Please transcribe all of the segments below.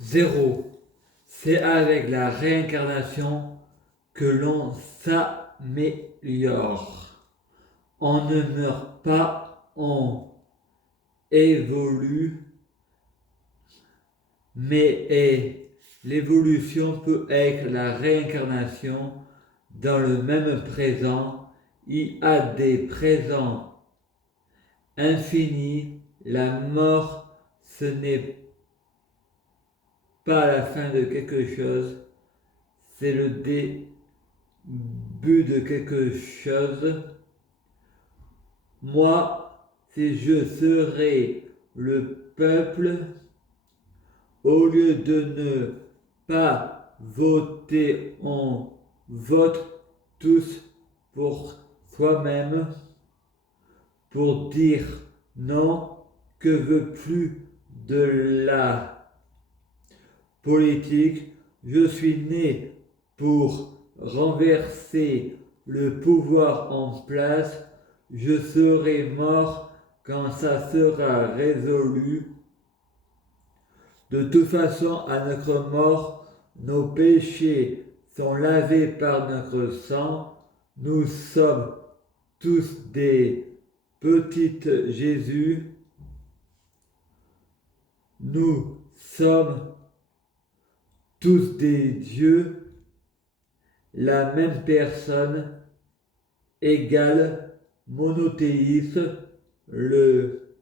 Zéro. C'est avec la réincarnation que l'on s'améliore. On ne meurt pas, on évolue, mais l'évolution peut être la réincarnation dans le même présent. Il y a des présents infinis. La mort, ce n'est pas la fin de quelque chose, c'est le début de quelque chose. Moi, si je serais le peuple, au lieu de ne pas voter, on vote tous pour soi-même pour dire non, que veut plus de la politique. Je suis né pour renverser le pouvoir en place. Je serai mort quand ça sera résolu. De toute façon, à notre mort, nos péchés sont lavés par notre sang. Nous sommes tous des petites Jésus. Nous sommes tous des dieux, la même personne, égale, monothéisme. Le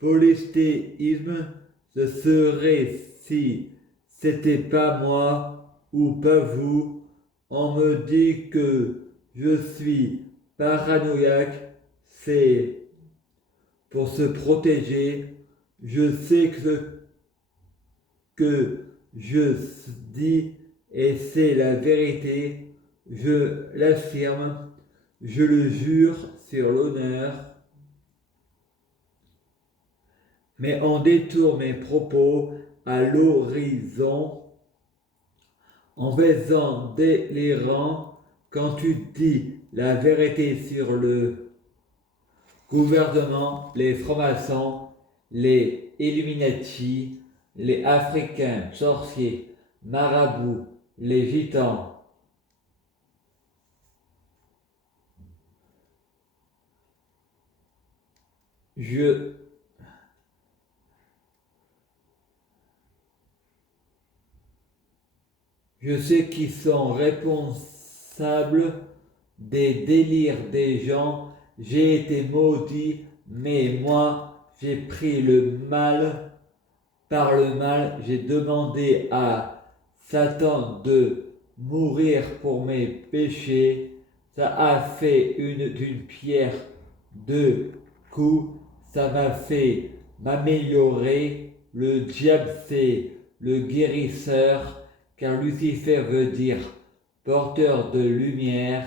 polythéisme, ce serait si c'était pas moi ou pas vous. On me dit que je suis paranoïaque, c'est pour se protéger. Je sais que je dis et c'est la vérité. Je l'affirme, je le jure sur l'honneur. Mais on détourne mes propos à l'horizon en faisant délirant quand tu dis la vérité sur le gouvernement, les francs-maçons, les Illuminati, les Africains, sorciers, marabouts, les gitans. Je sais qu'ils sont responsables des délires des gens. J'ai été maudit, mais moi, j'ai pris le mal par le mal. J'ai demandé à Satan de mourir pour mes péchés. Ça a fait d'une pierre deux coups. Ça m'a fait m'améliorer. Le diable, c'est le guérisseur, car Lucifer veut dire porteur de lumière.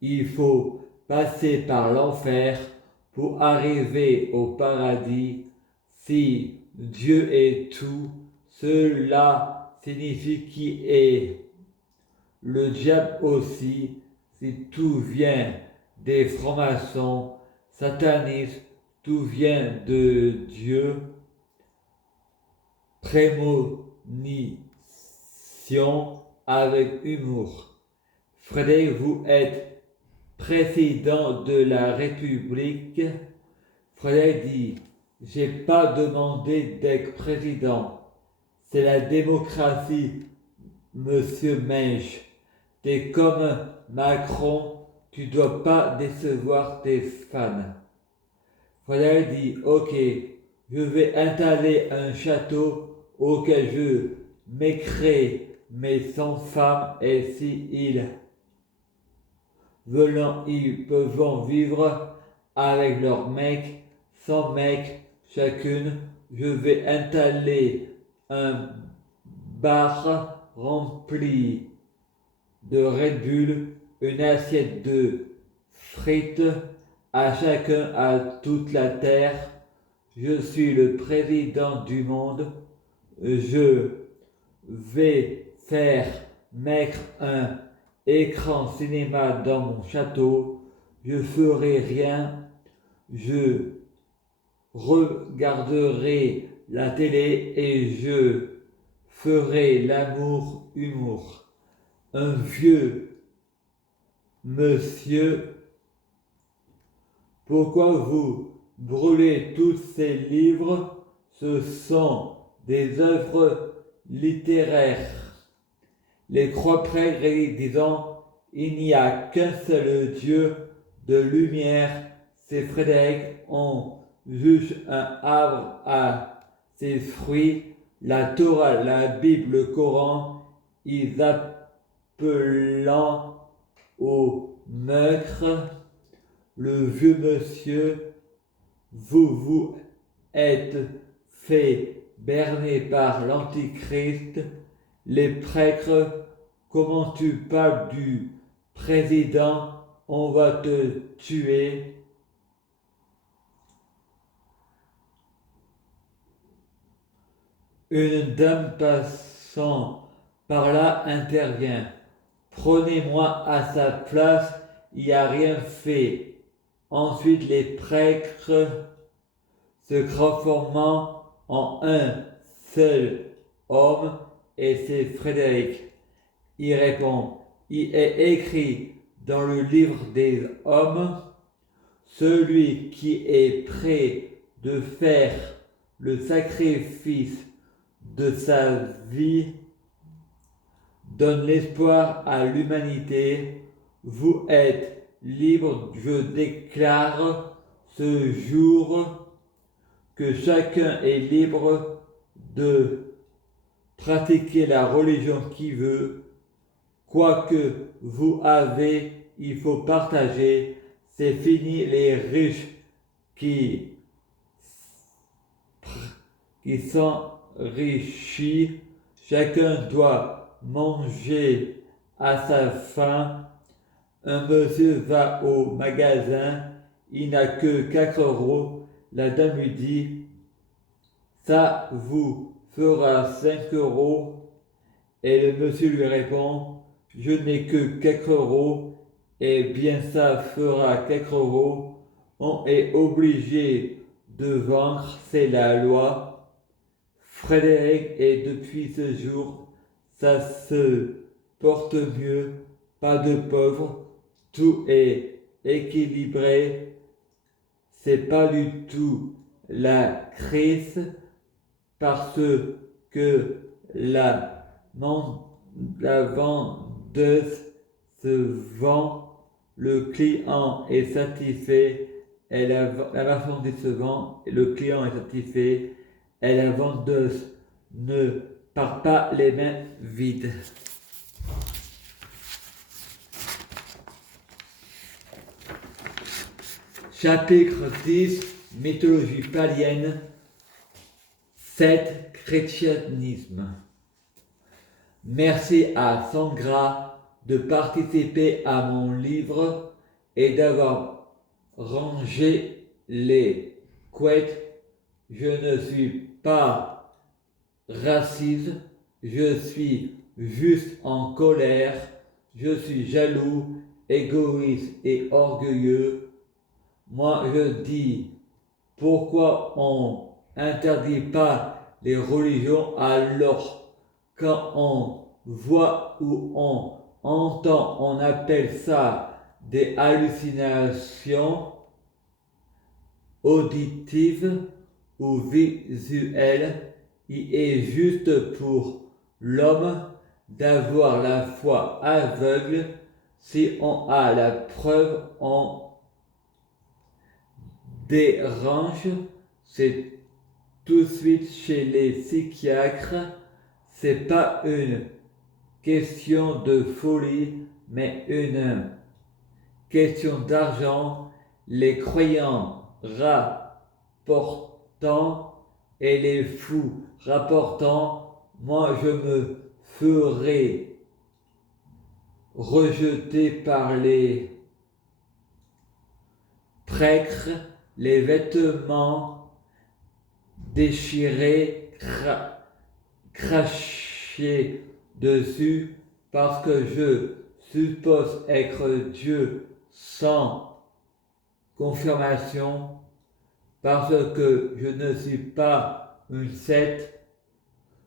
Il faut passer par l'enfer pour arriver au paradis. Si Dieu est tout, cela signifie qu'il est le diable aussi. Si tout vient des francs-maçons, satanisme, tout vient de Dieu. Prémonition avec humour. Frédéric, vous êtes président de la République. Frédéric dit, j'ai pas demandé d'être président. C'est la démocratie, monsieur Mensch. T'es comme Macron, tu dois pas décevoir tes fans. Frédéric dit, ok, je vais installer un château auquel je m'écris mes 100 femmes et si ils veulent, ils peuvent vivre avec leurs mecs, 100 mecs chacune. Je vais installer un bar rempli de Red Bull, une assiette de frites à chacun à toute la terre. Je suis le président du monde. Je vais faire mettre un écran cinéma dans mon château. Je ferai rien. Je regarderai la télé et je ferait l'amour humour. Un vieux monsieur, pourquoi vous brûlez tous ces livres? Ce sont des œuvres littéraires. Les croix-prêtres disant il n'y a qu'un seul Dieu de lumière. Ces Frédéric, on juge un arbre à ses fruits. La Torah, la Bible, le Coran, ils appelant au meurtre. Le vieux monsieur, vous êtes fait berner par l'Antichrist. Les prêtres, comment tu parles du président, on va te tuer. Une dame passant par là intervient. Prenez-moi à sa place, il n'y a rien fait. Ensuite, les prêtres se transformant en un seul homme, et c'est Frédéric. Il répond, il est écrit dans le livre des hommes, celui qui est prêt de faire le sacrifice de sa vie donne l'espoir à l'humanité. Vous êtes libre, je déclare ce jour que chacun est libre de pratiquer la religion qu'il veut. Quoi que vous avez, il faut partager. C'est fini les riches qui s'enrichissent. Chacun doit manger à sa faim. Un monsieur va au magasin, il n'a que 4 euros. La dame lui dit, ça vous fera 5 euros. Et le monsieur lui répond, je n'ai que 4 euros. Eh bien, ça fera 4 euros. On est obligé de vendre, c'est la loi. Frédéric, et depuis ce jour, ça se porte mieux, pas de pauvres, tout est équilibré, c'est pas du tout la crise parce que la vendeuse se vend, le client est satisfait, et la marchandise se vend, et le client est satisfait, et la vendeuse ne part pas les mains vides. Chapitre 10, mythologie païenne, 7, christianisme. Merci à Sangra de participer à mon livre et d'avoir rangé les couettes. Je ne suis pas raciste, je suis juste en colère, je suis jaloux, égoïste et orgueilleux. Moi, je dis, pourquoi on interdit pas les religions alors quand on voit ou on entend, on appelle ça des hallucinations auditives ou visuelles. Il est juste pour l'homme d'avoir la foi aveugle. Si on a la preuve, on dérange, c'est tout de suite chez les psychiatres. C'est pas une question de folie, mais une question d'argent. Les croyants rapportant et les fous rapportant, moi je me ferai rejeter par les prêtres, les vêtements déchirés, crachés dessus, parce que je suppose être Dieu sans confirmation, parce que je ne suis pas une secte,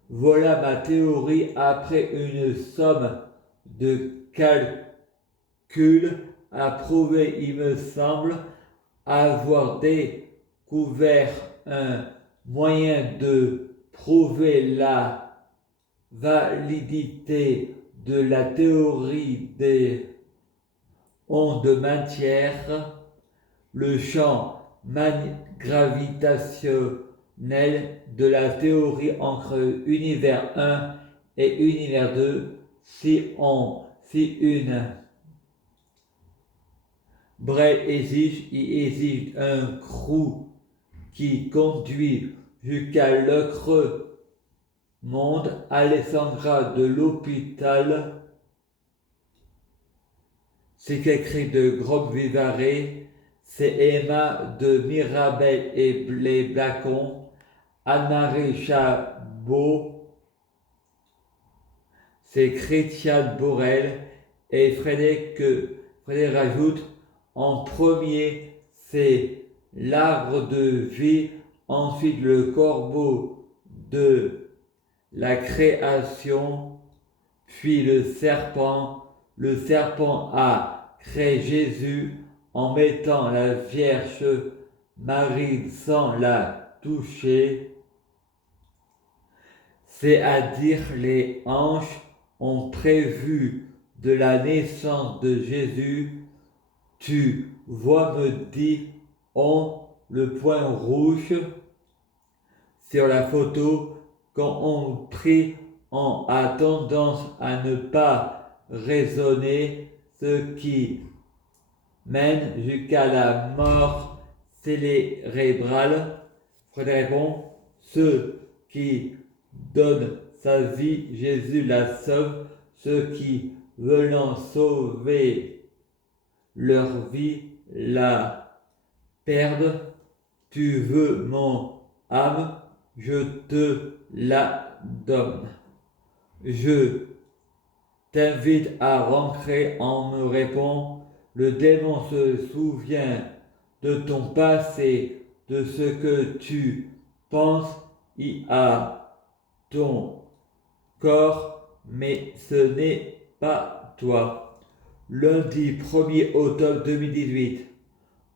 Voilà ma théorie après une somme de calculs approuvés. Il me semble avoir découvert un moyen de prouver la validité de la théorie des ondes de matière. Le champ gravitationnel de la théorie entre univers 1 et univers 2, si une Bray il existe un trou qui conduit jusqu'à l'autre monde. Alessandra de l'hôpital, c'est écrit de Grom Vivare, c'est Emma de Mirabel et les Blacons, Anne-Marie Chabot, c'est Christian Borel, et Frédéric rajoute en premier, c'est l'arbre de vie, ensuite le corbeau de la création, puis le serpent. Le serpent a créé Jésus en mettant la Vierge Marie sans la toucher. C'est-à-dire les anges ont prévu de la naissance de Jésus. Tu vois, me dit-on, le point rouge sur la photo. Quand on prie, on a tendance à ne pas raisonner, ce qui mène jusqu'à la mort cérébrale. Frédéric, ceux qui donnent sa vie, Jésus la sauve. Ceux qui veulent sauver leur vie la perdent. Tu veux mon âme, je te la donne. Je t'invite à rentrer. En me répond, le démon se souvient de ton passé, de ce que tu penses y a ton corps, mais ce n'est pas toi. Lundi 1er octobre 2018.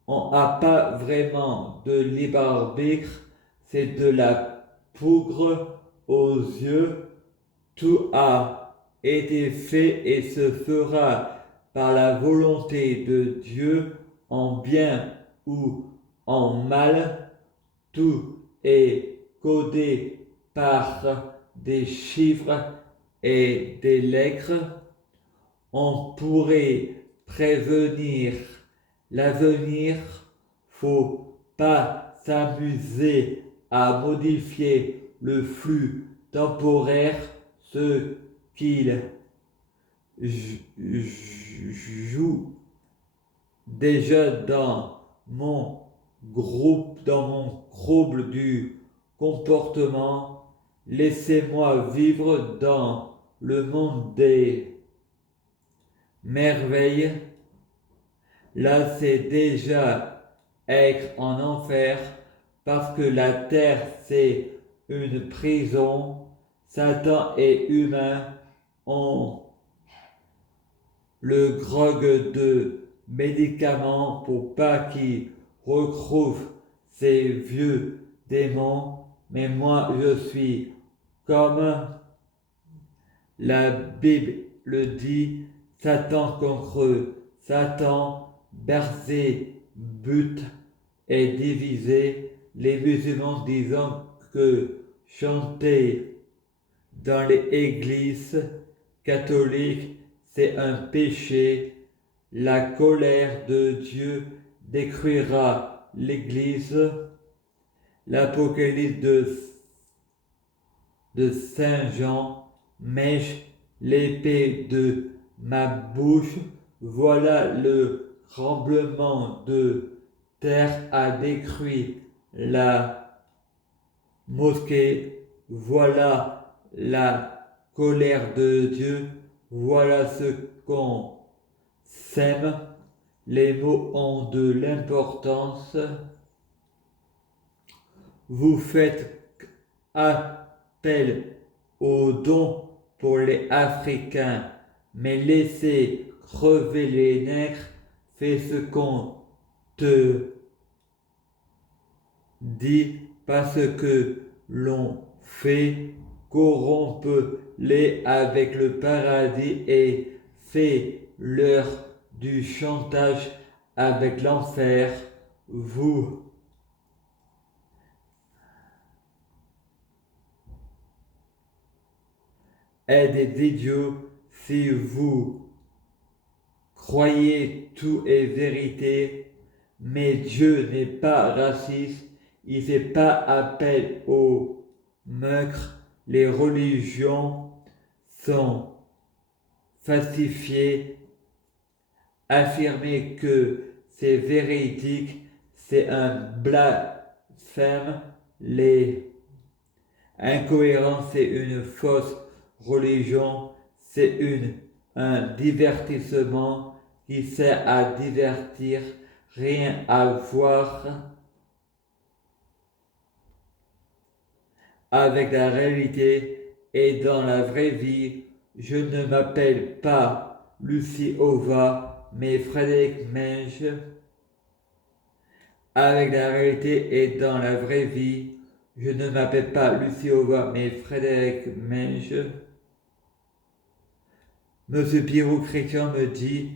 On n'a pas vraiment de libre arbitre, c'est de la poudre aux yeux. Tout a été fait et se fera par la volonté de Dieu, en bien ou en mal. Tout est codé par des chiffres et des lettres. On pourrait prévenir l'avenir, faut pas s'amuser à modifier le flux temporaire, ce qu'il joue déjà dans mon trouble du comportement. Laissez-moi vivre dans le monde des merveilles. Là, c'est déjà être en enfer, parce que la terre, c'est une prison. Satan et humain ont le grog de médicaments pour pas qu'ils retrouvent ces vieux démons. Mais moi, je suis comme la Bible le dit, Satan contre Satan. Belzébuth est divisé. Les musulmans disant que chanter dans les églises catholiques, c'est un péché. La colère de Dieu détruira l'église. L'Apocalypse de Saint Jean, mèche l'épée de ma bouche. Voilà le tremblement de terre a détruit la mosquée. Voilà la colère de Dieu. Voilà ce qu'on sème. Les mots ont de l'importance. Vous faites appel aux dons pour les Africains, mais laisser crever les nègres, fais ce qu'on te dit parce que l'on fait, corrompe-les avec le paradis et fait-leur du chantage avec l'enfer. Vous êtes des idiots si vous croyez tout est vérité, mais Dieu n'est pas raciste, il ne fait pas appel aux meurtres, les religions sont falsifiées, affirmer que c'est véridique, c'est un blasphème, les incohérences, c'est une fausse religion, c'est un divertissement qui sert à divertir, rien à voir avec la réalité et dans la vraie vie. Je ne m'appelle pas Lucie Ova, mais Frédéric Menge. Avec la réalité et dans la vraie vie, je ne m'appelle pas Lucie Ova, mais Frédéric Menge. Monsieur Pirou Chrétien me dit,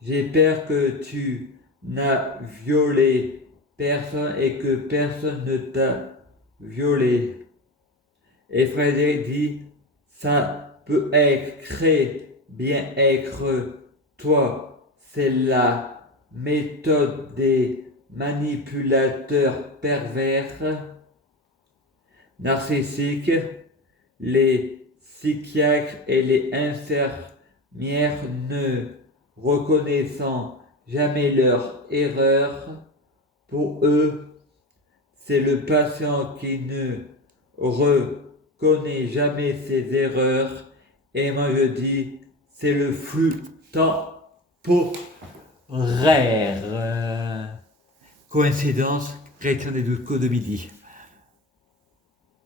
j'ai peur que tu n'as violé personne et que personne ne t'a violé. Et Frédéric dit, ça peut être très bien être toi. C'est la méthode des manipulateurs pervers, narcissiques, les psychiatres et les infirmières ne reconnaissant jamais leur erreur. Pour eux, c'est le patient qui ne reconnaît jamais ses erreurs. Et moi je dis, c'est le flux temporaire. Coïncidence, chrétien des 12 coups de midi.